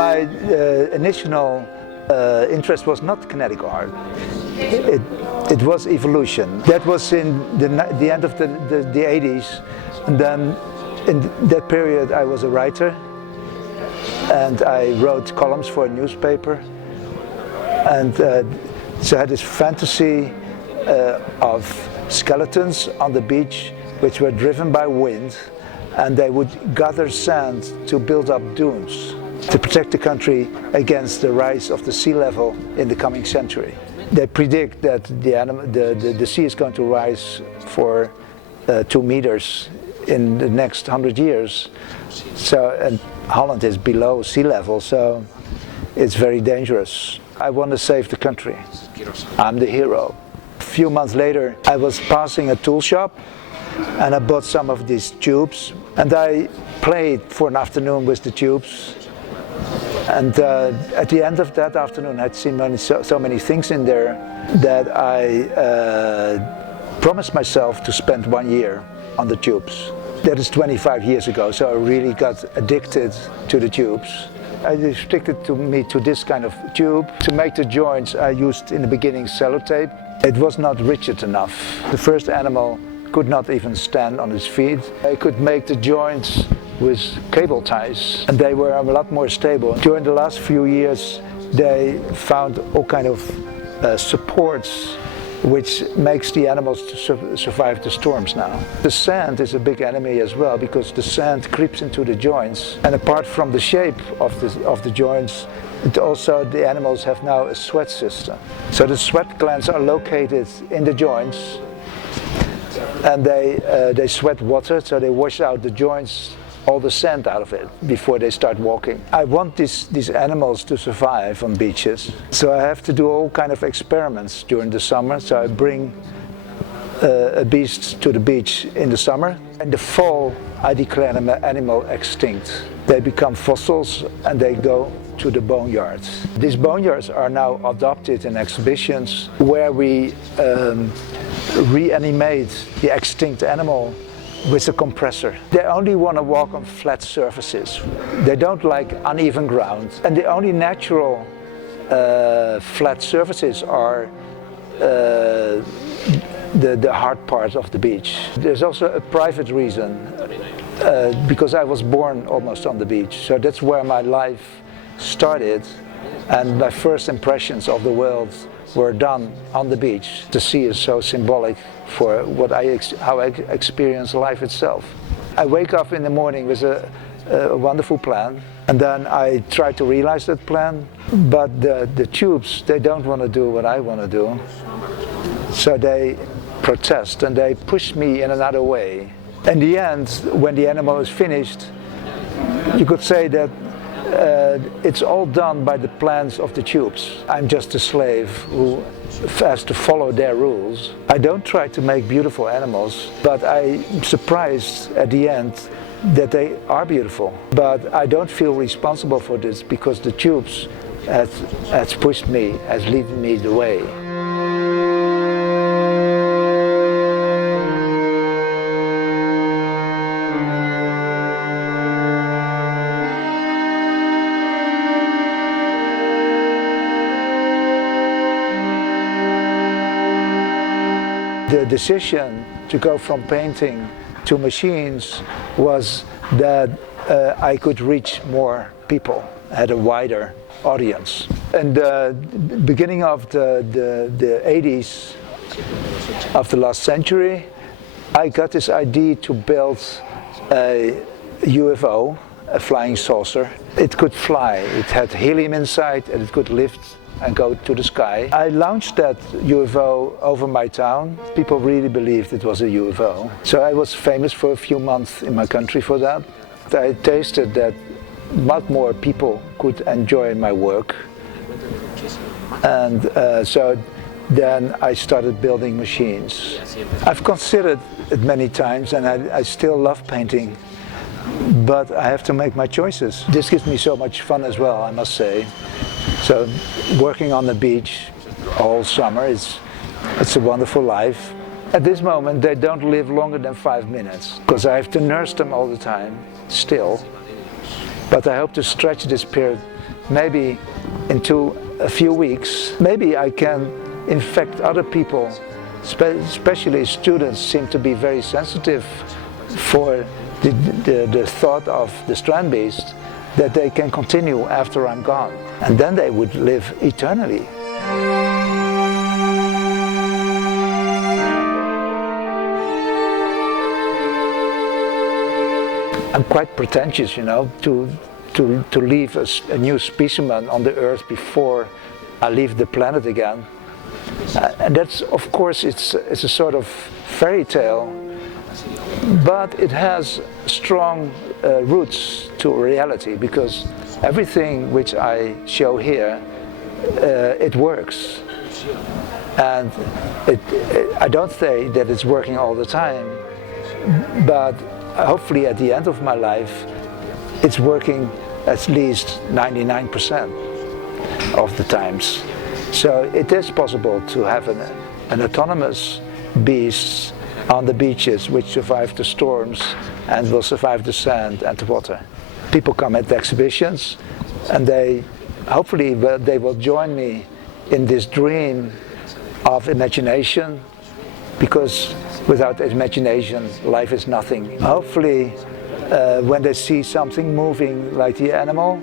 My initial interest was not kinetic art. It was evolution. That was in the end of the 80s, and then in that period I was a writer, and I wrote columns for a newspaper, and so I had this fantasy of skeletons on the beach which were driven by wind, and they would gather sand to build up dunes to protect the country against the rise of the sea level in the coming century. They predict that the sea is going to rise for 2 meters in the next 100 years. So, and Holland is below sea level, so it's very dangerous. I want to save the country. I'm the hero. A few months later, I was passing a tool shop, and I bought some of these tubes, and I played for an afternoon with the tubes. And at the end of that afternoon, I'd seen so many things in there that I promised myself to spend 1 year on the tubes. That is 25 years ago, so I really got addicted to the tubes. I restricted to this kind of tube. To make the joints, I used in the beginning sellotape. It was not rigid enough. The first animal could not even stand on its feet. I could make the joints with cable ties, and they were a lot more stable. During the last few years, they found all kind of supports which makes the animals to survive the storms now. The sand is a big enemy as well, because the sand creeps into the joints, and apart from the shape of the joints, the animals have now a sweat system. So the sweat glands are located in the joints, and they sweat water, so they wash out the joints, all the sand out of it before they start walking. I want these animals to survive on beaches, so I have to do all kind of experiments during the summer. So I bring a beast to the beach in the summer. In the fall, I declare an animal extinct. They become fossils and they go to the boneyards. These boneyards are now adopted in exhibitions where we reanimate the extinct animal with a compressor. They only want to walk on flat surfaces. They don't like uneven ground. And the only natural flat surfaces are the hard part of the beach. There's also a private reason, because I was born almost on the beach. So that's where my life started, and my first impressions of the world were done on the beach. The sea is so symbolic for how I experience life itself. I wake up in the morning with a wonderful plan, and then I try to realize that plan, but the tubes, they don't want to do what I want to do. So they protest and they push me in another way. In the end, when the animal is finished, you could say that it's all done by the plans of the tubes. I'm just a slave who has to follow their rules. I don't try to make beautiful animals, but I'm surprised at the end that they are beautiful. But I don't feel responsible for this, because the tubes has pushed me, has led me the way. The decision to go from painting to machines was that I could reach more people, had a wider audience. In the beginning of the 80s of the last century, I got this idea to build a UFO, a flying saucer. It could fly, it had helium inside, and it could lift and go to the sky. I launched that UFO over my town. People really believed it was a UFO. So I was famous for a few months in my country for that. I tasted that a lot more people could enjoy my work. And so then I started building machines. I've considered it many times, and I still love painting, but I have to make my choices. This gives me so much fun as well, I must say. So working on the beach all summer, it's a wonderful life. At this moment, they don't live longer than 5 minutes, because I have to nurse them all the time, still. But I hope to stretch this period maybe into a few weeks, maybe I can infect other people, especially students seem to be very sensitive for the thought of the strand beast, that they can continue after I'm gone, and then they would live eternally. I'm quite pretentious, you know, to leave a new specimen on the Earth before I leave the planet again. And that's, of course, it's a sort of fairy tale, but it has strong roots to reality, because everything which I show here, it works. And I don't say that it's working all the time, but hopefully at the end of my life, it's working at least 99% of the times. So it is possible to have an autonomous beast on the beaches which survive the storms and will survive the sand and the water. People come at the exhibitions, and hopefully they will join me in this dream of imagination, because without imagination, life is nothing. Hopefully, when they see something moving like the animal,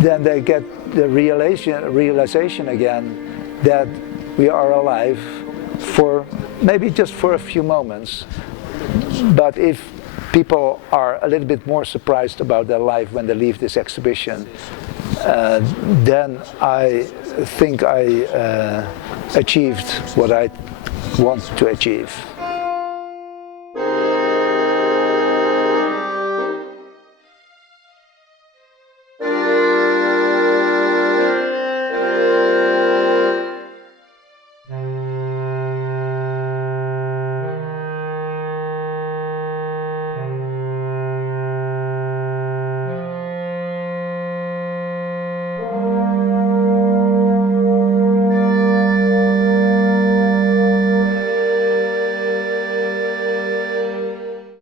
then they get the realization again that we are alive for maybe just for a few moments. But if people are a little bit more surprised about their life when they leave this exhibition, then I think I achieved what I want to achieve.